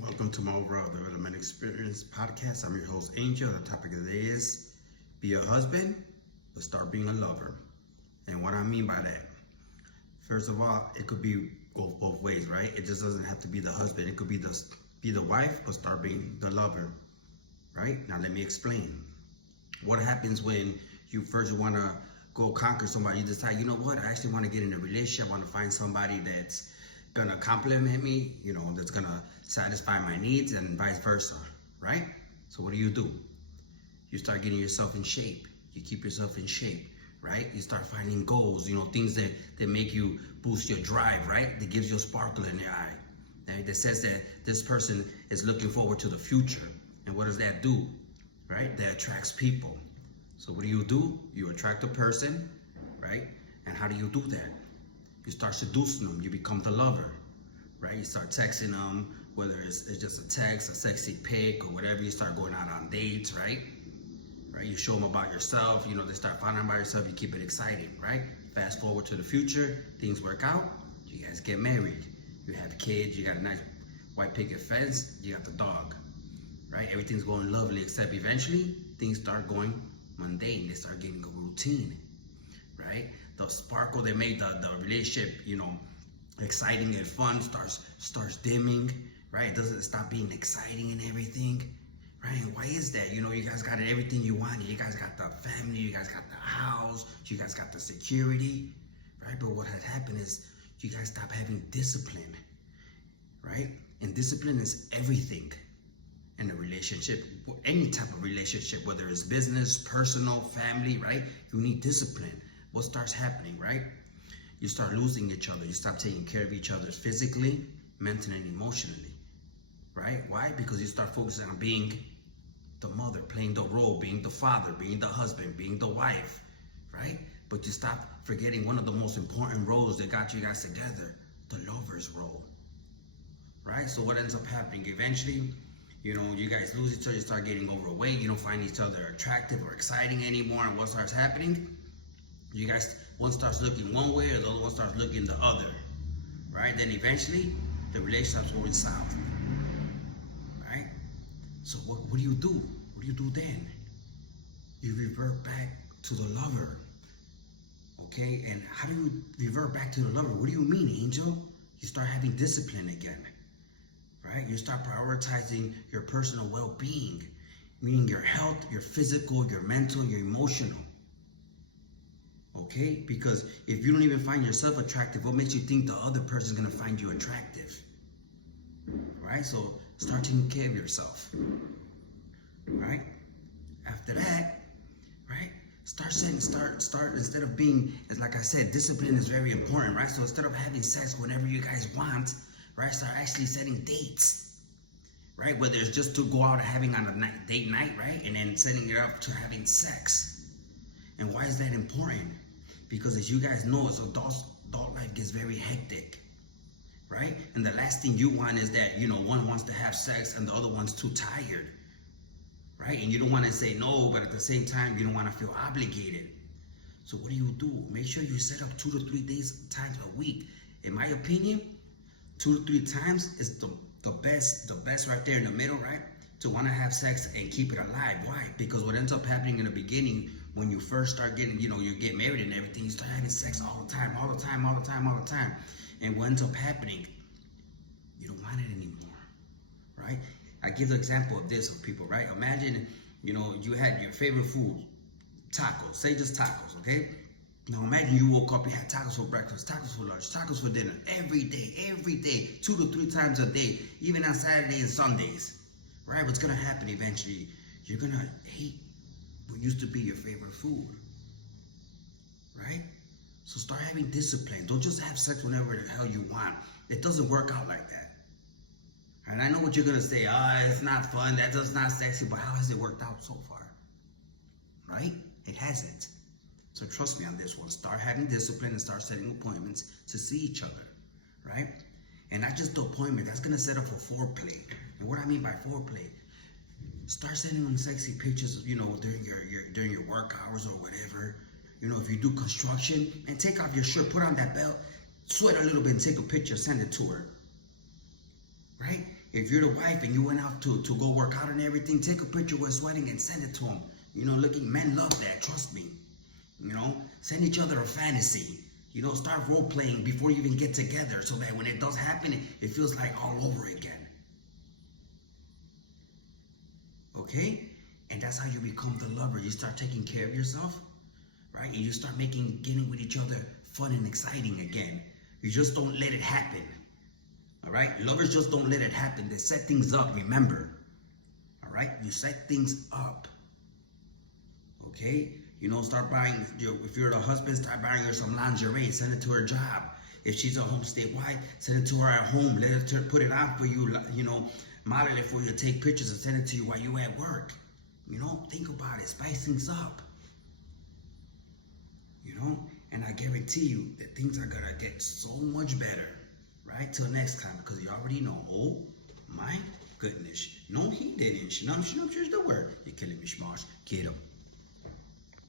Welcome to my overall development experience podcast. I'm your host, Angel. The topic of the day is be a husband, but start being a lover. And what I mean by that, first of all, it could be go both ways, right? It just doesn't have to be the husband. It could be the wife, but start being the lover, right? Now let me explain. What happens when you first want to go conquer somebody? You decide, you know what? I actually want to get in a relationship. I want to find somebody that's gonna compliment me, that's gonna satisfy my needs and vice versa, right? So what do? You start getting yourself in shape. You keep yourself in shape, right? You start finding goals, things that make you boost your drive, right? That gives you a sparkle in your eye. Right? That says that this person is looking forward to the future. And what does that do? Right? That attracts people. So what do? You attract a person, right? And how do you do that? You start seducing them. You become the lover, right? You start texting them, whether it's just a text, a sexy pic, or whatever. You start going out on dates, right? Right? You show them about yourself. They start finding out about yourself. You keep it exciting, right? Fast forward to the future. Things work out. You guys get married. You have kids. You got a nice white picket fence. You got the dog, right? Everything's going lovely, except eventually things start going mundane. They start getting a routine, right? The sparkle that made the relationship, exciting and fun starts dimming, right? It doesn't stop being exciting and everything, right? And why is that? You guys got everything you wanted. You guys got the family, you guys got the house, you guys got the security, right? But what had happened is you guys stopped having discipline, right? And discipline is everything in a relationship, any type of relationship, whether it's business, personal, family, right? You need discipline. What starts happening, right? You start losing each other. You stop taking care of each other physically, mentally, and emotionally, right? Why? Because you start focusing on being the mother, playing the role, being the father, being the husband, being the wife, right? But you stop forgetting one of the most important roles that got you guys together, the lover's role, right? So what ends up happening eventually, you guys lose each other, you start getting overweight, you don't find each other attractive or exciting anymore, and what starts happening? You guys, one starts looking one way or the other one starts looking the other, right? Then eventually, the relationship's going south, right? So what do you do? What do you do then? You revert back to the lover, okay? And how do you revert back to the lover? What do you mean, Angel? You start having discipline again, right? You start prioritizing your personal well-being, meaning your health, your physical, your mental, your emotional. Okay? Because if you don't even find yourself attractive, what makes you think the other person's gonna find you attractive? Right? So start taking care of yourself. Right? After that, right? Start instead of being, like I said, discipline is very important, right? So instead of having sex whenever you guys want, right? Start actually setting dates. Right? Whether it's just to go out and having on a date night, right? And then setting it up to having sex. And why is that important? Because as you guys know, as adult life gets very hectic, right? And the last thing you want is that, one wants to have sex and the other one's too tired, right? And you don't want to say no, but at the same time, you don't want to feel obligated. So what do? Make sure you set up 2 to 3 times a week. In my opinion, 2 to 3 times is the best right there in the middle, right? To want to have sex and keep it alive. Why? Because what ends up happening in the beginning, when you first start getting, you get married and everything, you start having sex all the time. And what ends up happening, you don't want it anymore, right? I give the example of this of people, right? Imagine, you had your favorite food, tacos. Say just tacos, okay? Now imagine you woke up, you had tacos for breakfast, tacos for lunch, tacos for dinner, every day, 2 to 3 times a day, even on Saturdays and Sundays. Right? What's gonna happen eventually? You're gonna hate what used to be your favorite food. Right? So start having discipline. Don't just have sex whenever the hell you want. It doesn't work out like that. And I know what you're gonna say, it's not fun, that's not sexy, but how has it worked out so far? Right? It hasn't. So trust me on this one. Start having discipline and start setting appointments to see each other. Right? And not just the appointment, that's gonna set up for foreplay. And what I mean by foreplay, start sending them sexy pictures, during your work hours or whatever. If you do construction, and take off your shirt, put on that belt, sweat a little bit and take a picture, send it to her. Right? If you're the wife and you went out to go work out and everything, take a picture while sweating and send it to him. You know, looking, men love that, trust me. You know, send each other a fantasy. You know, start role playing before you even get together so that when it does happen, it feels like all over again. Okay? And that's how you become the lover. You start taking care of yourself, right? And you start getting with each other fun and exciting again. You just don't let it happen. All right? Lovers just don't let it happen. They set things up, remember. All right? You set things up. Okay? You know, start buying, if you're the husband, start buying her some lingerie, send it to her job. If she's a homestay wife, send it to her at home. Let her put it on for you, you know, model it for you, take pictures and send it to you while you at work. You know, think about it, spice things up. You know, and I guarantee you that things are gonna get so much better, right? Till next time, because you already know, oh my goodness. No, he didn't. No, she knows the word. You're killing me, Smosh. Get him.